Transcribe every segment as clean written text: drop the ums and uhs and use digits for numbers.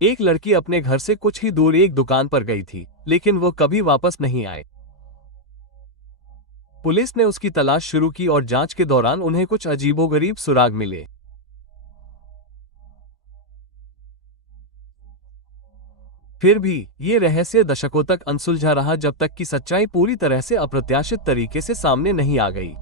एक लड़की अपने घर से कुछ ही दूर एक दुकान पर गई थी, लेकिन वो कभी वापस नहीं आए। पुलिस ने उसकी तलाश शुरू की और जांच के दौरान उन्हें कुछ अजीबोगरीब सुराग मिले। फिर भी ये रहस्य दशकों तक अनसुलझा रहा, जब तक कि सच्चाई पूरी तरह से अप्रत्याशित तरीके से सामने नहीं आ गई।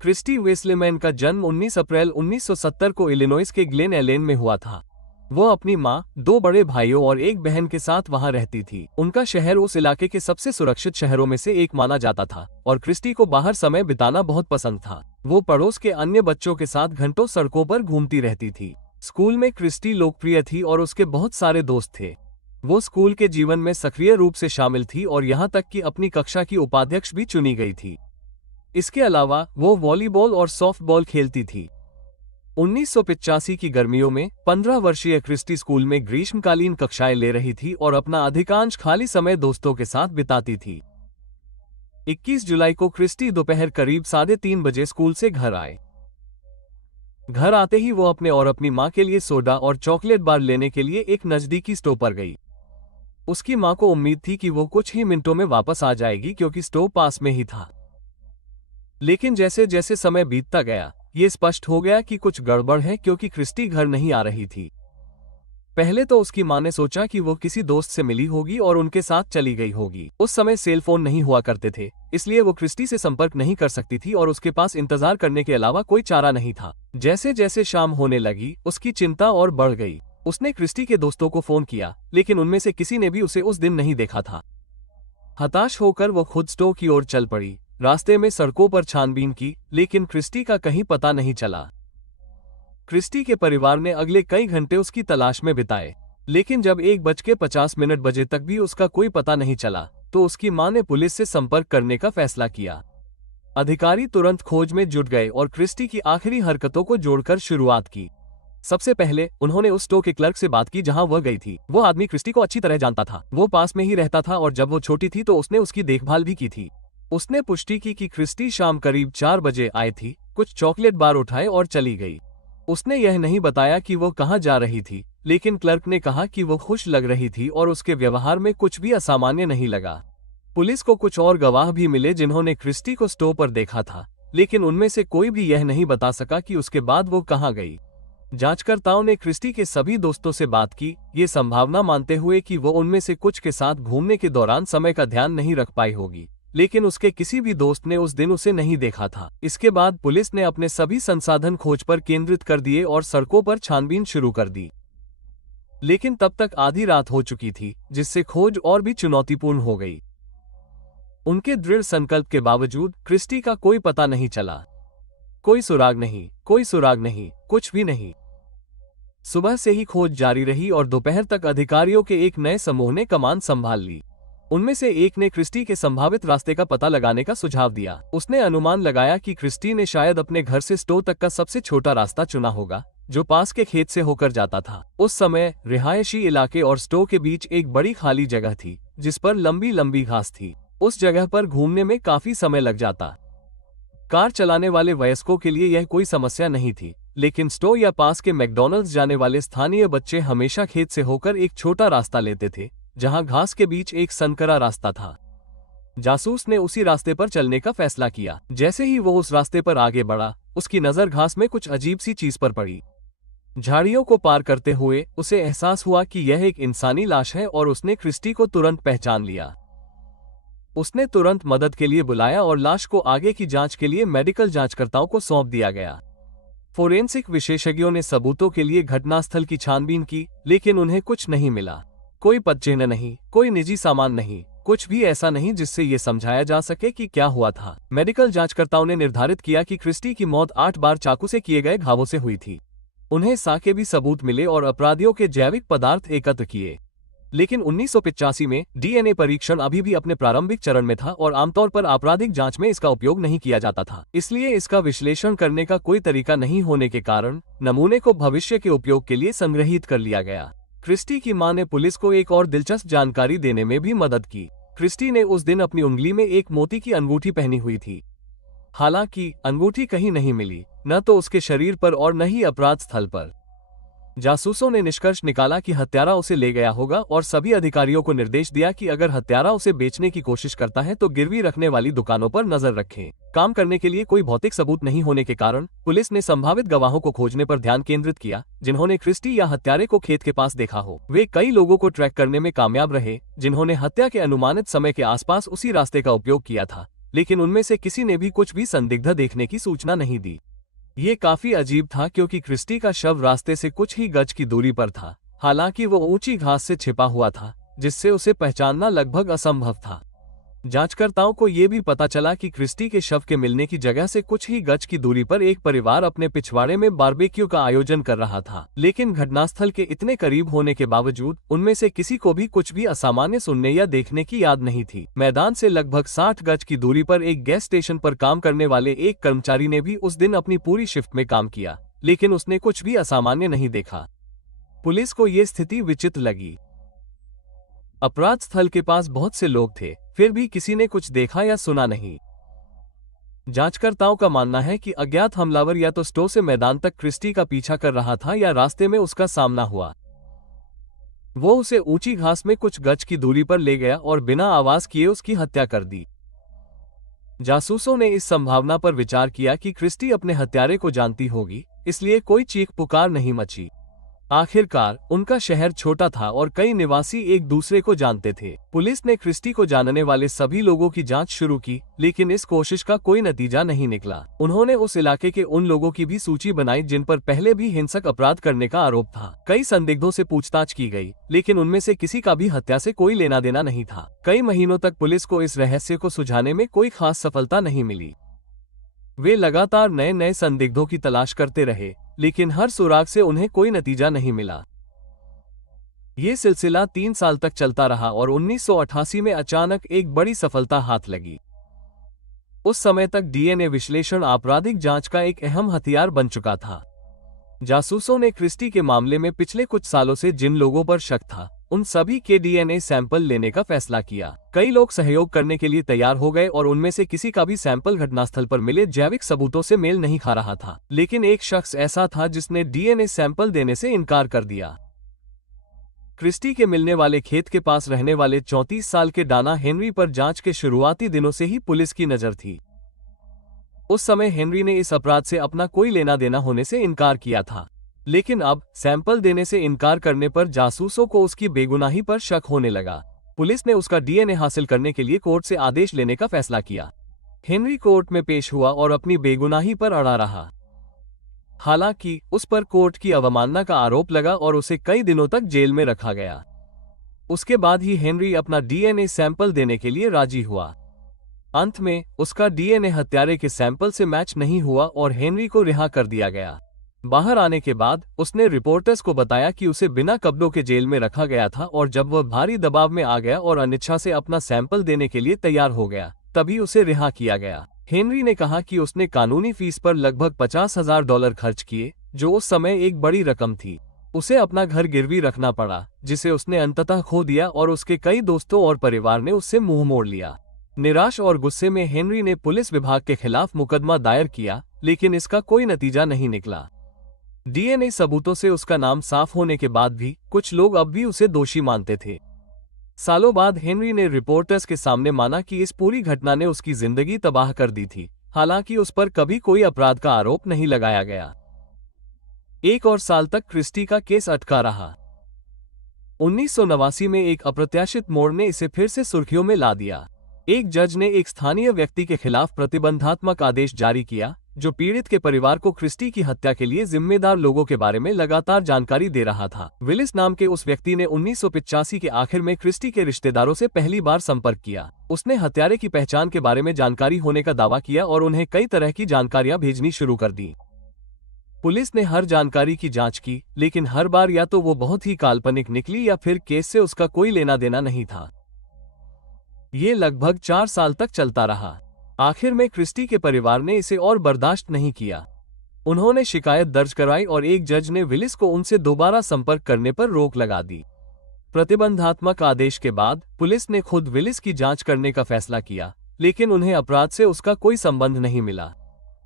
क्रिस्टी वेस्लेमैन का जन्म 19 अप्रैल 1970 को इलिनॉइस के ग्लेन एलेन में हुआ था। वो अपनी माँ, दो बड़े भाइयों और एक बहन के साथ वहां रहती थी। उनका शहर उस इलाके के सबसे सुरक्षित शहरों में से एक माना जाता था और क्रिस्टी को बाहर समय बिताना बहुत पसंद था। वो पड़ोस के अन्य बच्चों के साथ घंटों सड़कों पर घूमती रहती थी। स्कूल में क्रिस्टी लोकप्रिय थी और उसके बहुत सारे दोस्त थे। वो स्कूल के जीवन में सक्रिय रूप से शामिल थी और यहाँ तक कि अपनी कक्षा की उपाध्यक्ष भी चुनी गई थी। इसके अलावा वो वॉलीबॉल और सॉफ्टबॉल खेलती थी। 1985 की गर्मियों में 15 वर्षीय क्रिस्टी स्कूल में ग्रीष्मकालीन कक्षाएं ले रही थी और अपना अधिकांश खाली समय दोस्तों के साथ बिताती थी। 21 जुलाई को क्रिस्टी दोपहर करीब 3:30 बजे स्कूल से घर आए। घर आते ही वो अपने और अपनी मां के लिए सोडा और चॉकलेट बार लेने के लिए एक नजदीकी स्टोर पर गई। उसकी मां को उम्मीद थी कि वो कुछ ही मिनटों में वापस आ जाएगी, क्योंकि स्टोर पास में ही था। लेकिन जैसे जैसे समय बीतता गया, ये स्पष्ट हो गया कि कुछ गड़बड़ है, क्योंकि क्रिस्टी घर नहीं आ रही थी। पहले तो उसकी मां ने सोचा कि वो किसी दोस्त से मिली होगी और उनके साथ चली गई होगी। उस समय सेल फोन नहीं हुआ करते थे, इसलिए वो क्रिस्टी से संपर्क नहीं कर सकती थी और उसके पास इंतजार करने के अलावा कोई चारा नहीं था। जैसे जैसे शाम होने लगी, उसकी चिंता और बढ़ गई। उसने क्रिस्टी के दोस्तों को फोन किया, लेकिन उनमें से किसी ने भी उसे उस दिन नहीं देखा था। हताश होकर वो खुद स्टोर की ओर चल पड़ी। रास्ते में सड़कों पर छानबीन की, लेकिन क्रिस्टी का कहीं पता नहीं चला। क्रिस्टी के परिवार ने अगले कई घंटे उसकी तलाश में बिताए, लेकिन जब 1:50 बजे तक भी उसका कोई पता नहीं चला, तो उसकी मां ने पुलिस से संपर्क करने का फैसला किया। अधिकारी तुरंत खोज में जुट गए और क्रिस्टी की आखिरी हरकतों को जोड़कर शुरुआत की। सबसे पहले उन्होंने उस स्टोर के क्लर्क से बात की जहां वह गई थी। वो आदमी क्रिस्टी को अच्छी तरह जानता था। वो पास में ही रहता था और जब वो छोटी थी तो उसने उसकी देखभाल भी की थी। उसने पुष्टि की कि क्रिस्टी शाम करीब 4 बजे आई थी, कुछ चॉकलेट बार उठाए और चली गई। उसने यह नहीं बताया कि वो कहाँ जा रही थी, लेकिन क्लर्क ने कहा कि वो खुश लग रही थी और उसके व्यवहार में कुछ भी असामान्य नहीं लगा। पुलिस को कुछ और गवाह भी मिले जिन्होंने क्रिस्टी को स्टोर पर देखा था, लेकिन उनमें से कोई भी यह नहीं बता सका कि उसके बाद वो कहाँ गई। जांचकर्ताओं ने क्रिस्टी के सभी दोस्तों से बात की, ये संभावना मानते हुए कि वो उनमें से कुछ के साथ घूमने के दौरान समय का ध्यान नहीं रख पाई होगी, लेकिन उसके किसी भी दोस्त ने उस दिन उसे नहीं देखा था। इसके बाद पुलिस ने अपने सभी संसाधन खोज पर केंद्रित कर दिए और सड़कों पर छानबीन शुरू कर दी। लेकिन तब तक आधी रात हो चुकी थी, जिससे खोज और भी चुनौतीपूर्ण हो गई। उनके दृढ़ संकल्प के बावजूद क्रिस्टी का कोई पता नहीं चला। कोई सुराग नहीं, कोई सुराग नहीं, कुछ भी नहीं। सुबह से ही खोज जारी रही और दोपहर तक अधिकारियों के एक नए समूह ने कमान संभाल ली। उनमें से एक ने क्रिस्टी के संभावित रास्ते का पता लगाने का सुझाव दिया। उसने अनुमान लगाया कि क्रिस्टी ने शायद अपने घर से स्टोर तक का सबसे छोटा रास्ता चुना होगा, जो पास के खेत से होकर जाता था। उस समय रिहायशी इलाके और स्टोर के बीच एक बड़ी खाली जगह थी, जिस पर लंबी लंबी घास थी। उस जगह पर घूमने में काफी समय लग जाता। कार चलाने वाले वयस्कों के लिए यह कोई समस्या नहीं थी, लेकिन स्टोर या पास के मैकडॉनल्ड्स जाने वाले स्थानीय बच्चे हमेशा खेत से होकर एक छोटा रास्ता लेते थे, जहां घास के बीच एक संकरा रास्ता था। जासूस ने उसी रास्ते पर चलने का फैसला किया। जैसे ही वो उस रास्ते पर आगे बढ़ा, उसकी नजर घास में कुछ अजीब सी चीज पर पड़ी। झाड़ियों को पार करते हुए उसे एहसास हुआ कि यह एक इंसानी लाश है और उसने क्रिस्टी को तुरंत पहचान लिया। उसने तुरंत मदद के लिए बुलाया और लाश को आगे की जांच के लिए मेडिकल जांचकर्ताओं को सौंप दिया गया। फोरेंसिक विशेषज्ञों ने सबूतों के लिए घटनास्थल की छानबीन की, लेकिन उन्हें कुछ नहीं मिला। कोई पदचिह्न नहीं, कोई निजी सामान नहीं, कुछ भी ऐसा नहीं जिससे ये समझाया जा सके कि क्या हुआ था। मेडिकल जांचकर्ताओं ने निर्धारित किया कि क्रिस्टी की मौत 8 बार चाकू से किए गए घावों से हुई थी। उन्हें साके भी सबूत मिले और अपराधियों के जैविक पदार्थ एकत्र किए, लेकिन 1985 में डीएनए परीक्षण अभी भी अपने प्रारंभिक चरण में था और आमतौर पर आपराधिक जांच में इसका उपयोग नहीं किया जाता था। इसलिए इसका विश्लेषण करने का कोई तरीका नहीं होने के कारण नमूने को भविष्य के उपयोग के लिए संग्रहित कर लिया गया। क्रिस्टी की मां ने पुलिस को एक और दिलचस्प जानकारी देने में भी मदद की। क्रिस्टी ने उस दिन अपनी उंगली में एक मोती की अंगूठी पहनी हुई थी। हालांकि अंगूठी कहीं नहीं मिली, न तो उसके शरीर पर और न ही अपराध स्थल पर। जासूसों ने निष्कर्ष निकाला कि हत्यारा उसे ले गया होगा और सभी अधिकारियों को निर्देश दिया कि अगर हत्यारा उसे बेचने की कोशिश करता है तो गिरवी रखने वाली दुकानों पर नजर रखें। काम करने के लिए कोई भौतिक सबूत नहीं होने के कारण पुलिस ने संभावित गवाहों को खोजने पर ध्यान केंद्रित किया, जिन्होंने क्रिस्टी या हत्यारे को खेत के पास देखा हो। वे कई लोगों को ट्रैक करने में कामयाब रहे, जिन्होंने हत्या के अनुमानित समय के आसपास उसी रास्ते का उपयोग किया था, लेकिन उनमें से किसी ने भी कुछ भी संदिग्ध देखने की सूचना नहीं दी। ये काफी अजीब था क्योंकि क्रिस्टी का शव रास्ते से कुछ ही गज की दूरी पर था। हालांकि वो ऊंची घास से छिपा हुआ था, जिससे उसे पहचानना लगभग असंभव था। जांचकर्ताओं को ये भी पता चला कि क्रिस्टी के शव के मिलने की जगह से कुछ ही गज की दूरी पर एक परिवार अपने पिछवाड़े में बारबेक्यू का आयोजन कर रहा था, लेकिन घटनास्थल के इतने करीब होने के बावजूद उनमें से किसी को भी कुछ भी असामान्य सुनने या देखने की याद नहीं थी। मैदान से लगभग 60 गज की दूरी पर एक गैस स्टेशन पर काम करने वाले एक कर्मचारी ने भी उस दिन अपनी पूरी शिफ्ट में काम किया, लेकिन उसने कुछ भी असामान्य नहीं देखा। पुलिस को ये स्थिति विचित्र लगी। अपराध स्थल के पास बहुत से लोग थे, फिर भी किसी ने कुछ देखा या सुना नहीं। जांचकर्ताओं का मानना है कि अज्ञात हमलावर या तो स्टो से मैदान तक क्रिस्टी का पीछा कर रहा था या रास्ते में उसका सामना हुआ। वो उसे ऊंची घास में कुछ गज की दूरी पर ले गया और बिना आवाज किए उसकी हत्या कर दी। जासूसों ने इस संभावना पर विचार किया कि क्रिस्टी अपने हत्यारे को जानती होगी, इसलिए कोई चीख पुकार नहीं मची। आखिरकार उनका शहर छोटा था और कई निवासी एक दूसरे को जानते थे। पुलिस ने क्रिस्टी को जानने वाले सभी लोगों की जांच शुरू की, लेकिन इस कोशिश का कोई नतीजा नहीं निकला। उन्होंने उस इलाके के उन लोगों की भी सूची बनाई जिन पर पहले भी हिंसक अपराध करने का आरोप था। कई संदिग्धों से पूछताछ की गई, लेकिन उनमें से किसी का भी हत्या से कोई लेना देना नहीं था। कई महीनों तक पुलिस को इस रहस्य को सुलझाने में कोई खास सफलता नहीं मिली। वे लगातार नए नए संदिग्धों की तलाश करते रहे, लेकिन हर सुराग से उन्हें कोई नतीजा नहीं मिला। ये सिलसिला 3 साल तक चलता रहा और 1988 में अचानक एक बड़ी सफलता हाथ लगी। उस समय तक डीएनए विश्लेषण आपराधिक जांच का एक अहम हथियार बन चुका था। जासूसों ने क्रिस्टी के मामले में पिछले कुछ सालों से जिन लोगों पर शक था, उन सभी के डीएनए सैंपल लेने का फैसला किया। कई लोग सहयोग करने के लिए तैयार हो गए और उनमें से किसी का भी सैंपल घटनास्थल पर मिले जैविक सबूतों से मेल नहीं खा रहा था। लेकिन एक शख्स ऐसा था जिसने डीएनए सैंपल देने से इनकार कर दिया। क्रिस्टी के मिलने वाले खेत के पास रहने वाले 34 साल के डाना हेनरी पर जांच के शुरुआती दिनों से ही पुलिस की नजर थी। उस समय हेनरी ने इस अपराध से अपना कोई लेना देना होने से इनकार किया था, लेकिन अब सैंपल देने से इनकार करने पर जासूसों को उसकी बेगुनाही पर शक होने लगा। पुलिस ने उसका डीएनए हासिल करने के लिए कोर्ट से आदेश लेने का फैसला किया। हेनरी कोर्ट में पेश हुआ और अपनी बेगुनाही पर अड़ा रहा। हालांकि उस पर कोर्ट की अवमानना का आरोप लगा और उसे कई दिनों तक जेल में रखा गया। उसके बाद ही हेनरी अपना डीएनए सैंपल देने के लिए राजी हुआ। अंत में उसका डीएनए हत्यारे के सैंपल से मैच नहीं हुआ और हेनरी को रिहा कर दिया गया। बाहर आने के बाद उसने रिपोर्टर्स को बताया कि उसे बिना कपड़ों के जेल में रखा गया था और जब वह भारी दबाव में आ गया और अनिच्छा से अपना सैंपल देने के लिए तैयार हो गया, तभी उसे रिहा किया गया। हेनरी ने कहा कि उसने कानूनी फीस पर लगभग $50,000 खर्च किए, जो उस समय एक बड़ी रकम थी। उसे अपना घर गिरवी रखना पड़ा, जिसे उसने अंततः खो दिया और उसके कई दोस्तों और परिवार ने उससे मुंह मोड़ लिया। निराश और गुस्से में हेनरी ने पुलिस विभाग के खिलाफ मुकदमा दायर किया, लेकिन इसका कोई नतीजा नहीं निकला। डीएनए सबूतों से उसका नाम साफ होने के बाद भी कुछ लोग अब भी उसे दोषी मानते थे। सालों बाद हेनरी ने रिपोर्टर्स के सामने माना कि इस पूरी घटना ने उसकी जिंदगी तबाह कर दी थी। हालांकि उस पर कभी कोई अपराध का आरोप नहीं लगाया गया। 1 और साल तक क्रिस्टी का केस अटका रहा। 1989 में एक अप्रत्याशित मोड़ ने इसे फिर से सुर्खियों में ला दिया। एक जज ने एक स्थानीय व्यक्ति के खिलाफ प्रतिबंधात्मक आदेश जारी किया, जो पीड़ित के परिवार को क्रिस्टी की हत्या के लिए जिम्मेदार लोगों के बारे में लगातार जानकारी दे रहा था। विलिस नाम के उस व्यक्ति ने 1985 के आखिर में क्रिस्टी के रिश्तेदारों से पहली बार संपर्क किया। उसने हत्यारे की पहचान के बारे में जानकारी होने का दावा किया और उन्हें कई तरह की जानकारियां भेजनी शुरू कर दी। पुलिस ने हर जानकारी की जांच की, लेकिन हर बार या तो वो बहुत ही काल्पनिक निकली या फिर केस से उसका कोई लेना देना नहीं था। ये लगभग 4 साल तक चलता रहा। आखिर में क्रिस्टी के परिवार ने इसे और बर्दाश्त नहीं किया। उन्होंने शिकायत दर्ज कराई और एक जज ने विलिस को उनसे दोबारा संपर्क करने पर रोक लगा दी। प्रतिबंधात्मक आदेश के बाद पुलिस ने खुद विलिस की जांच करने का फैसला किया, लेकिन उन्हें अपराध से उसका कोई संबंध नहीं मिला।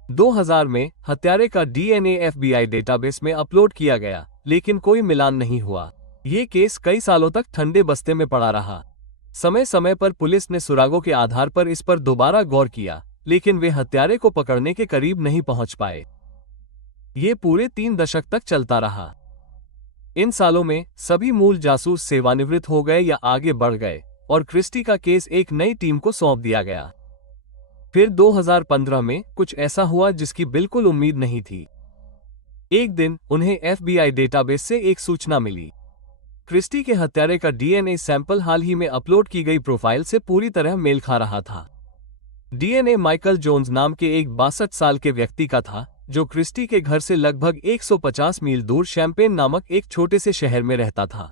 2000 में हत्यारे का डीएनए एफबीआई डेटाबेस में अपलोड किया गया, लेकिन कोई मिलान नहीं हुआ। ये केस कई सालों तक ठंडे बस्ते में पड़ा रहा। समय समय पर पुलिस ने सुरागों के आधार पर इस पर दोबारा गौर किया, लेकिन वे हत्यारे को पकड़ने के करीब नहीं पहुंच पाए। ये पूरे 3 दशक तक चलता रहा। इन सालों में सभी मूल जासूस सेवानिवृत्त हो गए या आगे बढ़ गए और क्रिस्टी का केस एक नई टीम को सौंप दिया गया। फिर 2015 में कुछ ऐसा हुआ जिसकी बिल्कुल उम्मीद नहीं थी। एक दिन उन्हें एफबीआई डेटाबेस से एक सूचना मिली। क्रिस्टी के हत्यारे का डीएनए सैंपल हाल ही में अपलोड की गई प्रोफाइल से पूरी तरह मेल खा रहा था। डीएनए माइकल जोन्स नाम के एक 62 साल के व्यक्ति का था, जो क्रिस्टी के घर से लगभग 150 मील दूर शैंपेन नामक एक छोटे से शहर में रहता था।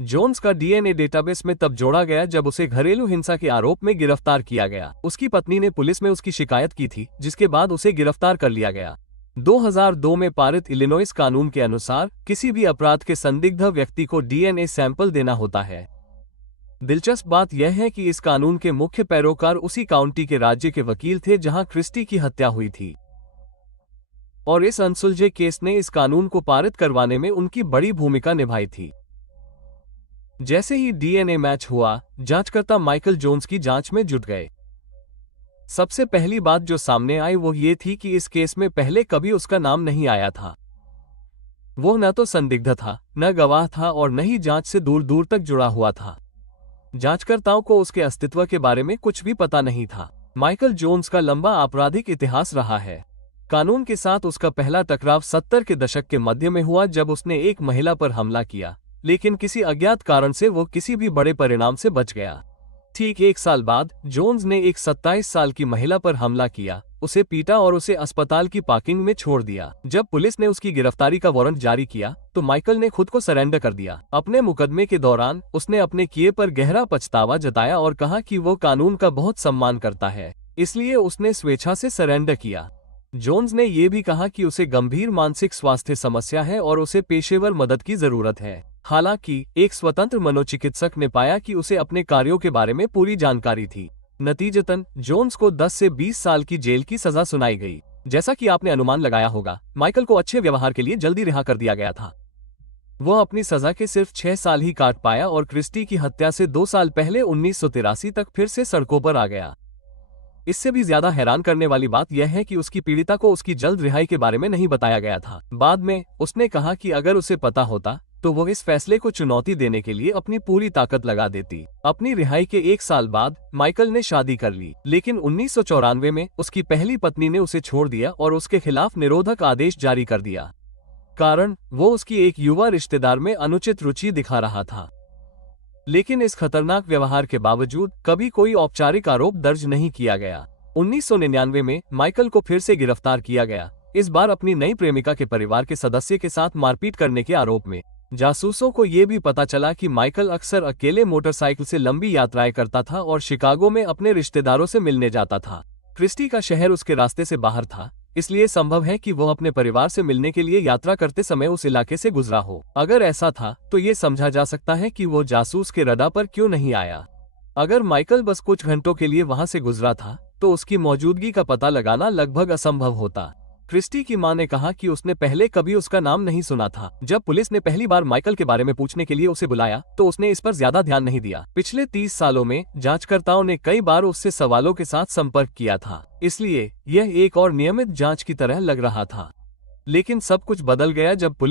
जोन्स का डीएनए डेटाबेस में तब जोड़ा गया जब उसे घरेलू हिंसा के आरोप में गिरफ्तार किया गया। उसकी पत्नी ने पुलिस में उसकी शिकायत की थी, जिसके बाद उसे गिरफ्तार कर लिया गया। 2002 में पारित इलिनॉइस कानून के अनुसार किसी भी अपराध के संदिग्ध व्यक्ति को डीएनए सैंपल देना होता है। दिलचस्प बात यह है कि इस कानून के मुख्य पैरोकार उसी काउंटी के राज्य के वकील थे जहां क्रिस्टी की हत्या हुई थी, और इस अनसुलझे केस ने इस कानून को पारित करवाने में उनकी बड़ी भूमिका निभाई थी। जैसे ही डीएनए मैच हुआ, जांचकर्ता माइकल जोन्स की जांच में जुट गए। सबसे पहली बात जो सामने आई वो ये थी कि इस केस में पहले कभी उसका नाम नहीं आया था। वो न तो संदिग्ध था, न गवाह था और न ही जांच से दूर दूर तक जुड़ा हुआ था। जांचकर्ताओं को उसके अस्तित्व के बारे में कुछ भी पता नहीं था। माइकल जोन्स का लंबा आपराधिक इतिहास रहा है। कानून के साथ उसका पहला टकराव 70 के दशक के मध्य में हुआ, जब उसने एक महिला पर हमला किया, लेकिन किसी अज्ञात कारण से वो किसी भी बड़े परिणाम से बच गया। ठीक 1 साल बाद जोन्स ने एक 27 साल की महिला पर हमला किया, उसे पीटा और उसे अस्पताल की पार्किंग में छोड़ दिया। जब पुलिस ने उसकी गिरफ्तारी का वारंट जारी किया तो माइकल ने खुद को सरेंडर कर दिया। अपने मुकदमे के दौरान उसने अपने किए पर गहरा पछतावा जताया और कहा कि वो कानून का बहुत सम्मान करता है, इसलिए उसने स्वेच्छा से सरेंडर किया। जोन्स ने ये भी कहा कि उसे गंभीर मानसिक स्वास्थ्य समस्या है और उसे पेशेवर मदद की जरूरत है। हालांकि एक स्वतंत्र मनोचिकित्सक ने पाया कि उसे अपने कार्यों के बारे में पूरी जानकारी थी। नतीजतन जोन्स को 10 से 20 साल की जेल की सजा सुनाई गई। जैसा कि आपने अनुमान लगाया होगा, माइकल को अच्छे व्यवहार के लिए जल्दी रिहा कर दिया गया था। वह अपनी सजा के सिर्फ 6 साल ही काट पाया और क्रिस्टी की हत्या से 2 साल पहले 1983 तक फिर से सड़कों पर आ गया। इससे भी ज्यादा हैरान करने वाली बात यह है कि उसकी पीड़िता को उसकी जल्द रिहाई के बारे में नहीं बताया गया था। बाद में उसने कहा कि अगर उसे पता होता तो वो इस फैसले को चुनौती देने के लिए अपनी पूरी ताकत लगा देती। अपनी रिहाई के 1 साल बाद माइकल ने शादी कर ली, लेकिन 1994 में उसकी पहली पत्नी ने उसे छोड़ दिया और उसके खिलाफ निरोधक आदेश जारी कर दिया। कारण, वो उसकी एक युवा रिश्तेदार में अनुचित रुचि दिखा रहा था। लेकिन इस खतरनाक व्यवहार के बावजूद कभी कोई औपचारिक आरोप दर्ज नहीं किया गया। 1999 में माइकल को फिर से गिरफ्तार किया गया, इस बार अपनी नई प्रेमिका के परिवार के सदस्य के साथ मारपीट करने के आरोप में। जासूसों को ये भी पता चला कि माइकल अक्सर अकेले मोटरसाइकिल से लंबी यात्राएं करता था और शिकागो में अपने रिश्तेदारों से मिलने जाता था। क्रिस्टी का शहर उसके रास्ते से बाहर था, इसलिए संभव है कि वो अपने परिवार से मिलने के लिए यात्रा करते समय उस इलाके से गुजरा हो। अगर ऐसा था तो ये समझा जा सकता है कि वो जासूस के रडार पर क्यों नहीं आया। अगर माइकल बस कुछ घंटों के लिए वहां से गुजरा था तो उसकी मौजूदगी का पता लगाना लगभग असंभव होता। क्रिस्टी की मां ने कहा कि उसने पहले कभी उसका नाम नहीं सुना था। जब पुलिस ने पहली बार माइकल के बारे में पूछने के लिए उसे बुलाया तो उसने इस पर ज्यादा ध्यान नहीं दिया। पिछले 30 सालों में जांचकर्ताओं ने कई बार उससे सवालों के साथ संपर्क किया था, इसलिए यह एक और नियमित जांच की तरह लग रहा था। लेकिन सब कुछ बदल गया जब पुलिस